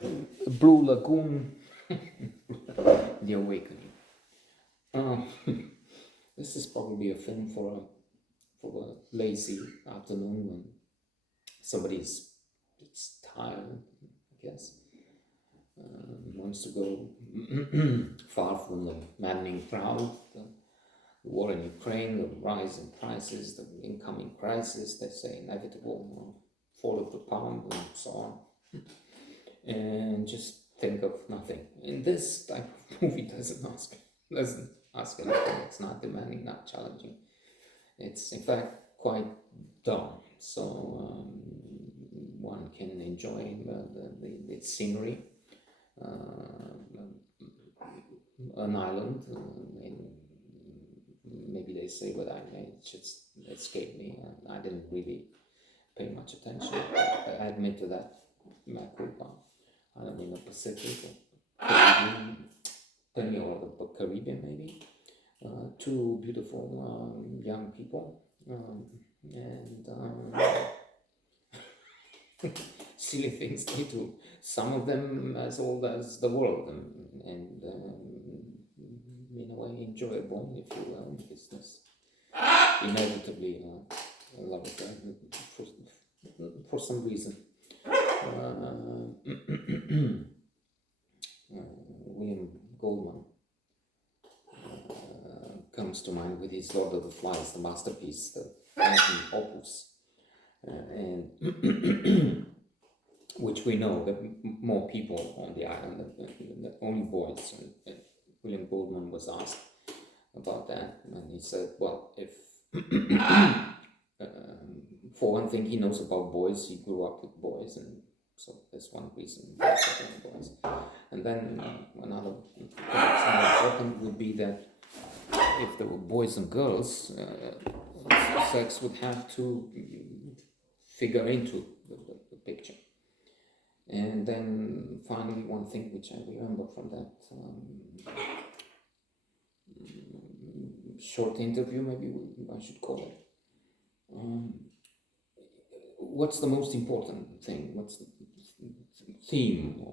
Blue Lagoon, The Awakening. Um, this is probably a film for a lazy afternoon when somebody's it's tired, I guess, wants to go far from the maddening crowd, the war in Ukraine, the rise in prices, the incoming crisis, they say inevitable, fall of the pound, and so on, and just think of nothing. In this type of movie doesn't ask anything. It's not demanding, not challenging. It's in fact quite dumb. So one can enjoy the scenery, an island, and maybe they say what I made just escaped me, and I didn't really pay much attention. I admit to that, my culpa. I don't mean the Pacific or Caribbean, or the Caribbean maybe. Two beautiful young people, and silly things they do. Some of them as old as the world, and in a way enjoyable, if you will, because this inevitably love affair for some reason. William Goldman comes to mind with his Lord of the Flies, the masterpiece, the magnum opus, and which we know that more people on the island, only boys. And William Goldman was asked about that, and he said, well, if for one thing, he knows about boys, he grew up with boys, and so that's one reason boys. And then another important would be that if there were boys and girls, sex would have to figure into the picture. And then finally, one thing which I remember from that short interview, maybe I should call it. What's the most important thing? What's the theme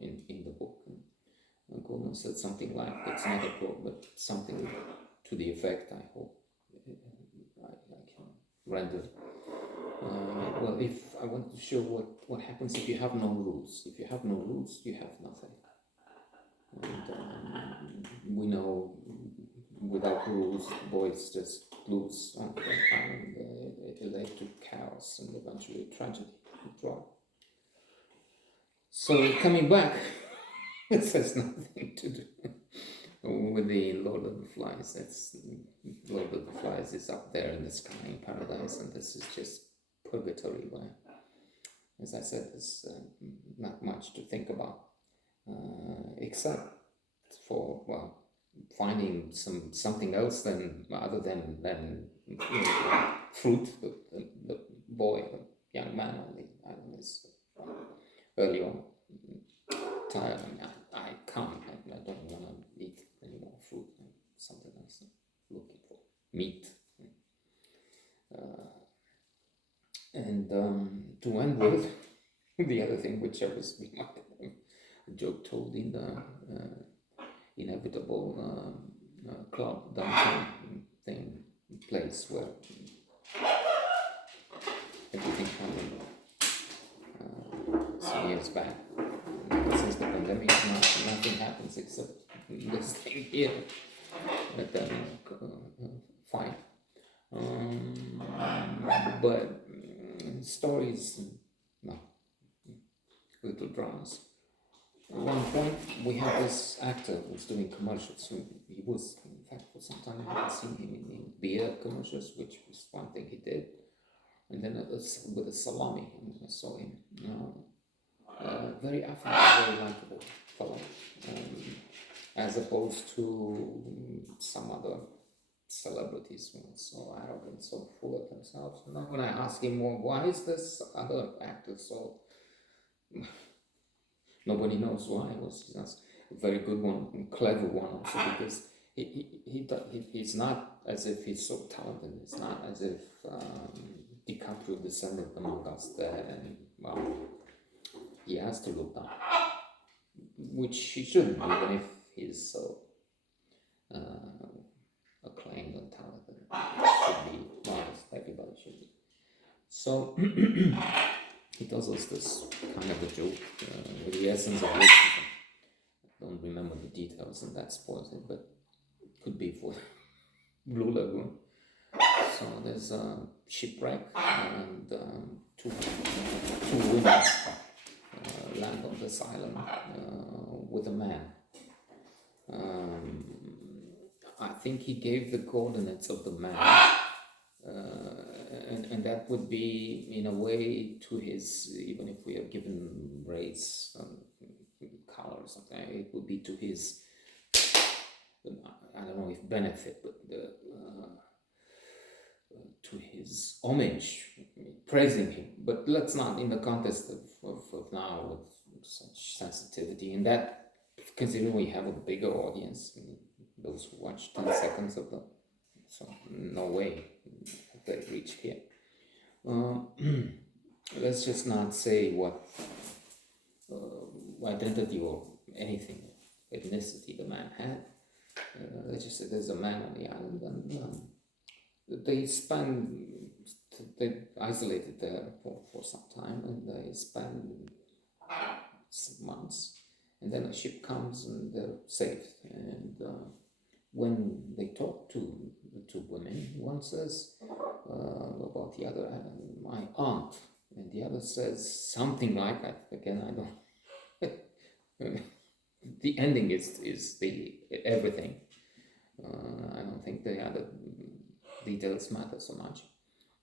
in the book? And Goldman said something like, it's not a quote, but something to the effect, I hope I can render. Well, if I want to show what happens if you have no rules. If you have no rules, you have nothing. And we know without rules, boys just lose on the island. It led to chaos and eventually tragedy, drama. So coming back, it has nothing to do with the Lord of the Flies. That's Lord of the Flies is up there in the sky in paradise, and this is just purgatory, where, as I said, there's not much to think about, except for, well, finding something else other than fruit. The boy, the young man on the island is early on tired. I mean, I can't. I don't want to eat any more fruit. Something else. Looking for meat. And to end with, the other thing which I was reminded of, a joke told in the inevitable club downtown thing, place where everything happened some years back. Since the pandemic, nothing happens except this thing here. But then, fine. But stories, no, little dramas. At one point, we had this actor who was doing commercials. He was, in fact, for some time I had seen him in beer commercials, which was one thing he did. And then with a salami, I saw him. Very affable, very likable fellow, as opposed to some other celebrities who are so arrogant, so full of themselves. And then when I asked him, well, why is this other actor so... Nobody knows why. He's a very good one, and clever one also, because he's not as if he's so talented. It's not as if DiCaprio descended among us there, and well, he has to look down, which he shouldn't, even if he's so acclaimed and talented. Should be nice, everybody should be. So he tells us this kind of a joke with the essence of racism. I don't remember the details, and that spoils it, but it could be for Blue Lagoon. So there's a shipwreck, and two women land on this island with a man. I think he gave the coordinates of the man, and that would be in a way to his, even if we are given race, color or something, it would be to his, I don't know if benefit, but to his homage, praising him. But let's not, in the context of now with such sensitivity, and that, considering we have a bigger audience, those who watch 10 seconds of them, so no way they reach here. Let's just not say what identity or anything, ethnicity the man had. Let's just say there's a man on the island, and they isolated there for some time, and they spend some months, and then a ship comes and they're safe. And when they talk to the two women, one says about the other, my aunt, and the other says something like that. Again, I don't. The ending is the everything. I don't think the other details matter so much.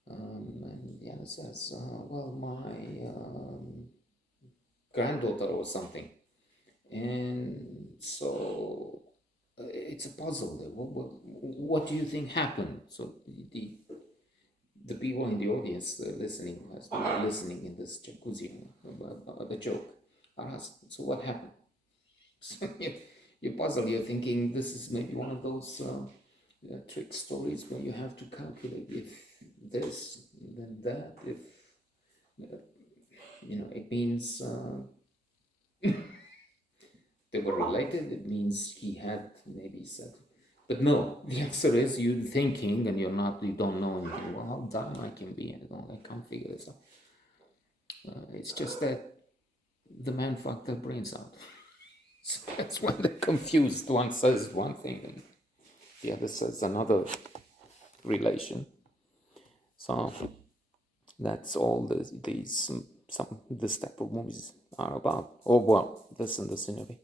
And the other says, well, my granddaughter or something. And so it's a puzzle there. What do you think happened? So the people in the audience listening in this jacuzzi about the joke are asked, so what happened? So you're puzzled, you're thinking this is maybe one of those trick stories where you have to calculate if this, then that, if, it means they were related, it means he had maybe said, but no, the answer is you're thinking and you don't know anything. Well, how dumb I can be, I can't figure this out. It's just that the man fucked their brains out. So that's when they're confused. One says one thing and the other says another relation. So that's all this type of movies are about. Or well, this and the scenery.